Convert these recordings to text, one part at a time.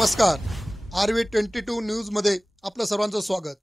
नमस्कार, RV22 न्यूजमध्ये आपलं सर्वांचं स्वागत।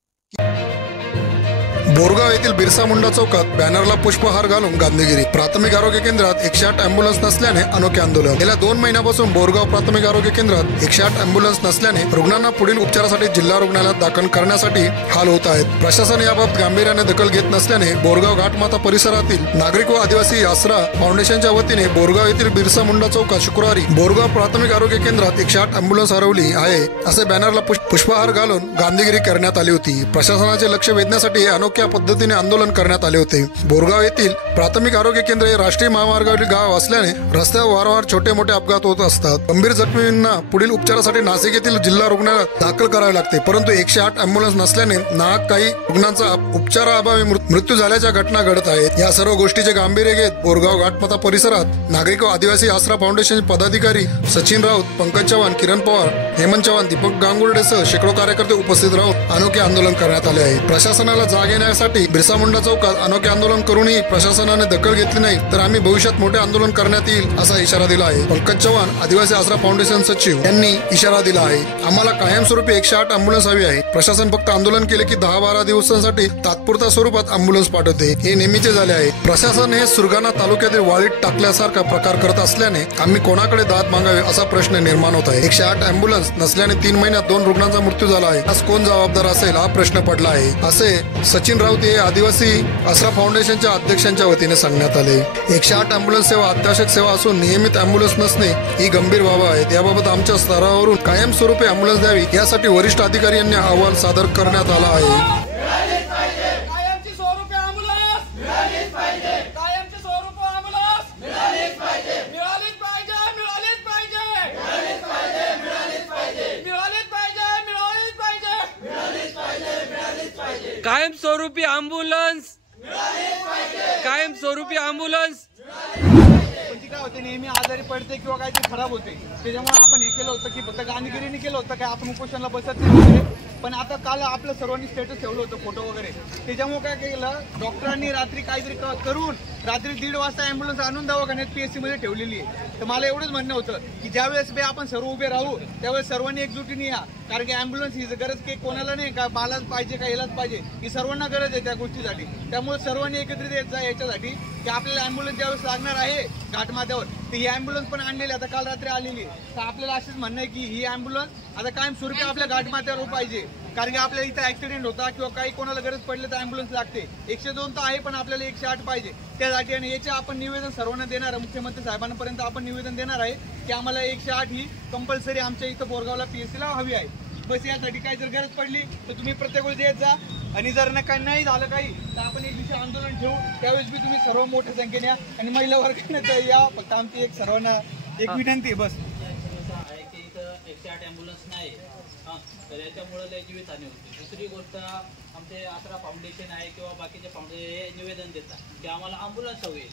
बोरगाव येथील बिरसा मुंडा चौकात बॅनरला पुष्पहार घालून गांधीगिरी। प्राथमिक आरोग्य केंद्रात 108 ॲम्ब्युलन्स नसल्याने अनोखे आंदोलन। गेल्या 2 महिन्यापासून बोरगाव प्राथमिक आरोग्य केंद्रात 108 ॲम्ब्युलन्स नसल्याने रुग्णांना पुढील उपचारासाठी जिल्हा रुग्णालयात दाखल करण्यासाठी हाल होत आहेत। प्रशासन याबाबत गांभीर्याने दखल घेत नसल्याने बोरगाव घाटमाता परिसरातील नागरिक व आदिवासी आसरा फाउंडेशनच्या वतीने बोरगाव येथील बिरसा मुंडा चौकात शुक्रवारी बोरगाव प्राथमिक आरोग्य केंद्रात 108 ॲम्ब्युलन्स हरवली आहे असे बॅनरला पुष्पहार घालून गांधीगिरी करण्यात आली होती। प्रशासनाचे लक्ष वेधण्यासाठी अनोख्या पद्धतीने आंदोलन करण्यात आले होते। बोरगाव येथील प्राथमिक आरोग्य केंद्र हे राष्ट्रीय महामार्गावरील गाव असल्याने रस्त्यावर वारंवार छोटे मोठे अपघात होत असतात। गंभीर जखमींना पुढील उपचारासाठी नाशिक येथील जिल्हा रुग्णालयात दाखल करावे लागते, परंतु 108 ॲम्ब्युलन्स नसल्याने नाहक काही रुग्णांचा उपचाराअभावी मृत्यू झाल्याच्या घटना घडत आहेत। या सर्व गोष्टीचे गांभीर्य घेत बोरगाव घाटमाता परिसरात नागरिक व आदिवासी आसरा फाउंडेशन पदाधिकारी सचिन राऊत, पंकज चव्हाण, किरण पवार, हेमंत चव्हाण, दीपक गांगुर्डेसह शेकडो कार्यकर्ते उपस्थित राहून अनोखे आंदोलन करण्यात आले आहे। प्रशासनाला जाग येण्यासाठी बिरसा मुंडा चौकात अनोखे आंदोलन करूनही प्रशासनाने दखल घेतली नाही तर आम्ही भविष्यात मोठे आंदोलन करण्यात येईल असा इशारा दिला आहे। पंकज चव्हाण, आदिवासी आसरा फाउंडेशन सचिव यांनी इशारा दिला आहे। आम्हाला कायमस्वरूपी 108 ॲम्ब्युलन्स हवी आहे। प्रशासन फक्त आंदोलन केले की 10-12 दिवसांसाठी तात्पुरत्या स्वरूपात ॲम्ब्युलन्स पाठवते, हे नेहमीचे झाले आहे। प्रशासन हे सुरगाणा तालुक्यातील वाळीत टाकल्यासारखा प्रकार करत असल्याने आम्ही कोणाकडे दाद मागावे असा प्रश्न निर्माण होत आहे। 108 ॲम्ब्युलन्स नसल्याने 3 महिन्यात 2 रुग्णांचा मृत्यू झाला आहे। आज कोण जबाबदार असेल हा प्रश्न पडला आहे, असे सचिन राऊत हे आदिवासी आसरा फाउंडेशनच्या अध्यक्षांच्या वतीने सांगण्यात आले। 108 ॲम्ब्युलन्स सेवा अत्यावश्यक सेवा असून नियमित ॲम्ब्युलन्स नसणे ही गंभीर बाब आहे। याबाबत आमच्या स्तरावरून कायमस्वरूपी ॲम्ब्युलन्स द्यावी यासाठी वरिष्ठ अधिकारी यांनी अहवाल सादर करण्यात आला आहे। कायमस्वरूपी ॲम्ब्युलन्स, कायमस्वरूपी ॲम्ब्युलन्स। पण ती काय होते, नेहमी आजारी पडते किंवा काहीतरी खराब होते, त्याच्यामुळे आपण हे केलं होतं की फक्त गांधीगिरीने केलं होतं, काय आपण उपोषणाला बसत नाही वगैरे। पण आता काल आपलं सर्वांनी स्टेटस ठेवलं होतं, फोटो वगैरे, त्याच्यामुळे काय केलं डॉक्टरांनी रात्री काहीतरी करून रात्री 1:30 वाजता ॲम्ब्युलन्स आणून दवाखान्यात PSC मध्ये ठेवलेली आहे। तर मला एवढंच म्हणणं होतं की ज्यावेळेस आपण सर्व उभे राहू त्यावेळेस सर्वांनी एकजुटीने या, कारण की ॲम्ब्युलन्स ही गरज काही कोणाला नाही का मलाच पाहिजे का यालाच पाहिजे, ही सर्वांना गरज आहे त्या गोष्टीसाठी। त्यामुळे सर्वांनी एकत्रित येत जा याच्यासाठी की आपल्याला ॲम्ब्युलन्स ज्यावेळेस लागणार आहे घाटमाथ्यावर तर ही ॲम्ब्युलन्स पण आणलेली आता काल रात्री आलेली आहे। तर आपल्याला असंच म्हणणं आहे की ही ॲम्ब्युलन्स आता कायमस्वरूपी आपल्या घाटमाथ्यावर पाहिजे, कारण की आपल्याला इथं ॲक्सिडेंट होता किंवा काही कोणाला गरज पडली तर ॲम्ब्युलन्स लागते। 102 तर आहे पण आपल्याला 108 पाहिजे त्यासाठी, आणि याचे आपण निवेदन सर्वांना देणार आहे। मुख्यमंत्री साहेबांपर्यंत आपण निवेदन देणार आहे की आम्हाला 108 ही कंपल्सरी आमच्या इथं बोरगावला PSC ला हवी आहे। बस यासाठी काही जर गरज पडली तर तुम्ही प्रत्येक वेळेस येत जा, आणि जर नाही झालं काही तर आपण एक दिवशी आंदोलन ठेवू, त्यावेळेस बी तुम्ही सर्व मोठ्या संख्येने या आणि महिला वर्गाने या। फक्त आमची एक सर्वांना एक विनंती आहे बस आहे की इथं 108 ॲम्ब्युलन्स नाही, तर याच्यामुळे लय जीवितहानी होती। दुसरी गोष्ट आमचे आसरा फाउंडेशन आहे किंवा बाकीचे फाउंडेशन हे निवेदन देतात की आम्हाला ॲम्ब्युलन्स हवी,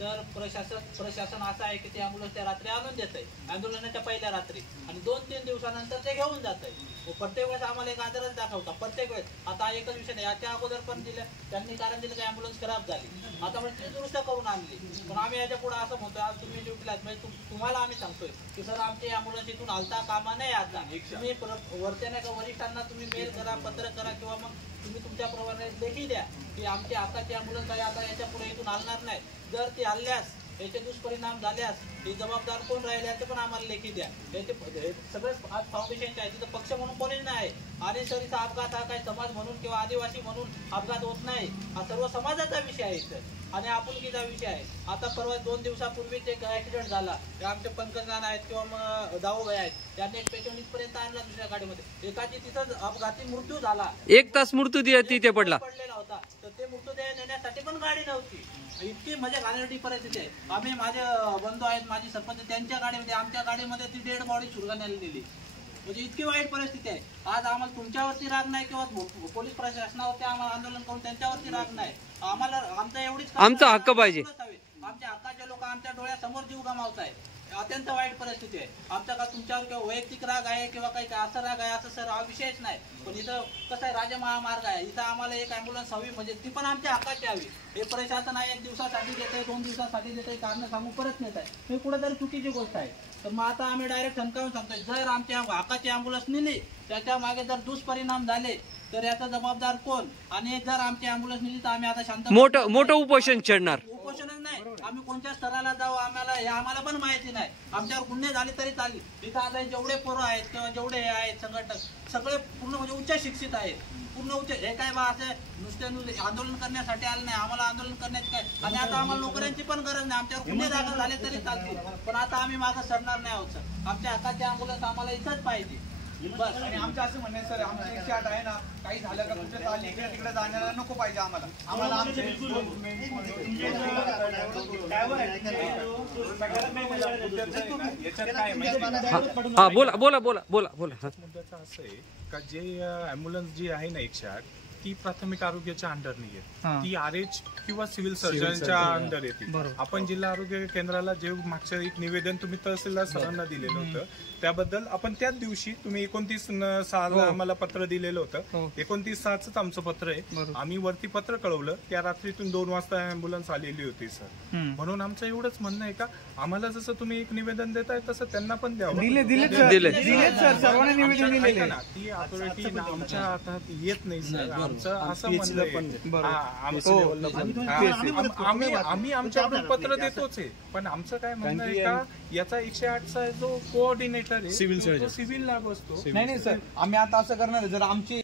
तर प्रशासन असं आहे की ते ॲम्ब्युलन्स त्या रात्री आणून देत आहे आंदोलनाच्या पहिल्या रात्री, आणि 2-3 दिवसानंतर ते घेऊन जात आहे। प्रत्येक वेळेस आम्हाला एक आजारच दाखवता, प्रत्येक वेळेस। आता एकच विषय नाही, याच्या अगोदर पण दिलं त्यांनी कारण दिलं की ॲम्ब्युलन्स खराब झाली, आता म्हणजे ती दुरुस्त करून आणली। पण आम्ही याच्या पुढे असं म्हणतो, आज तुम्ही ड्युटीला म्हणजे तुम्हाला आम्ही सांगतोय की सर आमची ॲम्ब्युलन्स इथून हलता कामा नाही, आता तुम्ही वरते नाही का वरिष्ठांना तुम्ही मेल करा, पत्र करा, किंवा मग तुम्ही तुमच्या प्रमाणे लेखी द्या की आमची आताची ॲम्ब्युलन्स आहे, आता याच्या पुढे इथून हलणार नाही। जर ती हल्ल्यास याचे दुष्परिणाम झाल्यास ही जबाबदार कोण राहील याचे पण आम्हाला लेखी द्या। याचे सगळे आज फाउंडेशनचे आहे, तिथं पक्ष म्हणून कोणीच नाही, आणि सरीचा अपघात हा काही समाज म्हणून किंवा आदिवासी म्हणून अपघात होत नाही, हा सर्व समाजाचा विषय आहे इथं आणि आपुलकीचा विषय आहे। आता परवा 2 दिवसापूर्वीच एक ॲक्सिडेंट झाला, ते आमचे पंकज नाना आहेत किंवा मग दाऊभाई आहेत, त्यांनी एक पेशंट इथपर्यंत आणला दुसऱ्या गाडीमध्ये, एकाची तिथं अपघाती मृत्यू झाला, 1 तास मृत्यू तिथे पडलेला होता, तर ते मृतदेह नेण्यासाठी पण गाडी नव्हती। इतकी म्हणजे घाणेरडी परिस्थिती आहे। आम्ही माझे बंधू आहेत, माझी सरपंच, त्यांच्या गाडीमध्ये आमच्या गाडीमध्ये ती डेड बॉडी सुरगाण्याला नेली, म्हणजे इतकी वाईट परिस्थिती आहे। आज आम्हाला तुमच्यावरती राग नाही किंवा पोलीस प्रशासनावरती आम्हाला आंदोलन करून त्यांच्यावरती राग नाही, आम्हाला आमचा एवढीच आमचा हक्क पाहिजे। आमच्या हक्काचे लोक आमच्या डोळ्यासमोर जीव गमावत आहेत, अत्यंत वाईट परिस्थिती आहे. आमचा का तुमच्यावर किंवा वैयक्तिक राग आहे किंवा काही असा राग आहे असं सर हा विषयच नाही. पण इथं कसं आहे, राज्य महामार्ग आहे, इथं आम्हाला एक ॲम्ब्युलन्स हवी म्हणजे ती पण आमच्या हक्काची हवी. हे प्रशासन आहे, 1 दिवसासाठी देते, 2 दिवसासाठी देते, कारण सांगून परत नेत आहे. हे कुठेतरी चुकीची गोष्ट आहे. तर मग आता आम्ही डायरेक्ट ठणकावून सांगतो, जर आमच्या हक्काची ॲम्ब्युलन्स नेली त्याच्या मागे जर दुष्परिणाम झाले तर याचा जबाबदार कोण? आणि जर आमची ॲम्ब्युलन्स नेली तर आम्ही आता शांत मोठं उपोषण छेडणार. उपोषणच नाही, आम्ही कोणत्या स्तराला जाऊ आम्हाला पण माहिती नाही. आमच्यावर गुन्हे झाले तरी चालेल. इथं आता जेवढे पोरं आहेत किंवा जेवढे हे आहेत संघटक सगळे पूर्ण म्हणजे उच्च शिक्षित आहेत, पूर्ण उच्च. हे काय बा असं नुसते आंदोलन करण्यासाठी आलं नाही, आम्हाला आंदोलन करण्याची काय. आणि आता आम्हाला नोकऱ्यांची पण गरज नाही, आमच्यावर गुन्हे दाखल झाले तरी चालतील. पण आता आम्ही मागं सरणार नाही आहोत सर. आमच्या हक्काची ॲम्ब्युलन्स आम्हाला इथंच पाहिजे बस. आणि आमचं असं म्हणणं आहे सर, आमची 108 आहे ना, काही झालं का कुठे चालली इकडे तिकडे जाण्याला नको पाहिजे आम्हाला. आम्हाला आमचे हा बोला बोला बोला बोला बोला. मुद्द्याचं असं आहे का जे ॲम्ब्युलन्स जी आहे ना 108 ती प्राथमिक आरोग्याच्या अंडर नाही आहे, ती RH किंवा सिव्हिल सर्जनच्या अंडर येते. आपण जिल्हा आरोग्य केंद्राला जे मागच्या एक निवेदन तुम्ही तहसीलदार सरांना दिलेलं होतं त्याबद्दल आपण त्याच दिवशी तुम्ही 29/6 आम्हाला पत्र दिलेलं होतं. 29/6च आमचं पत्र आहे. आम्ही वरती पत्र कळवलं, त्या रात्रीतून 2 वाजता ॲम्ब्युलन्स आलेली होती सर. म्हणून आमचं एवढंच म्हणणं आहे का आम्हाला जसं तुम्ही एक निवेदन देताय तसं त्यांना पण द्यावं. ती अथॉरिटी आमच्या हातात येत नाही सर. आमचं असं म्हणणं आम्ही आमच्याकडून पत्र देतोच आहे. पण आमचं काय म्हणणं आहे का याचा 108चा जो कोऑर्डिनेटर आहे सिव्हिलला बसतो. नाही सर, आम्ही आता असं करणार आहे, जर आमची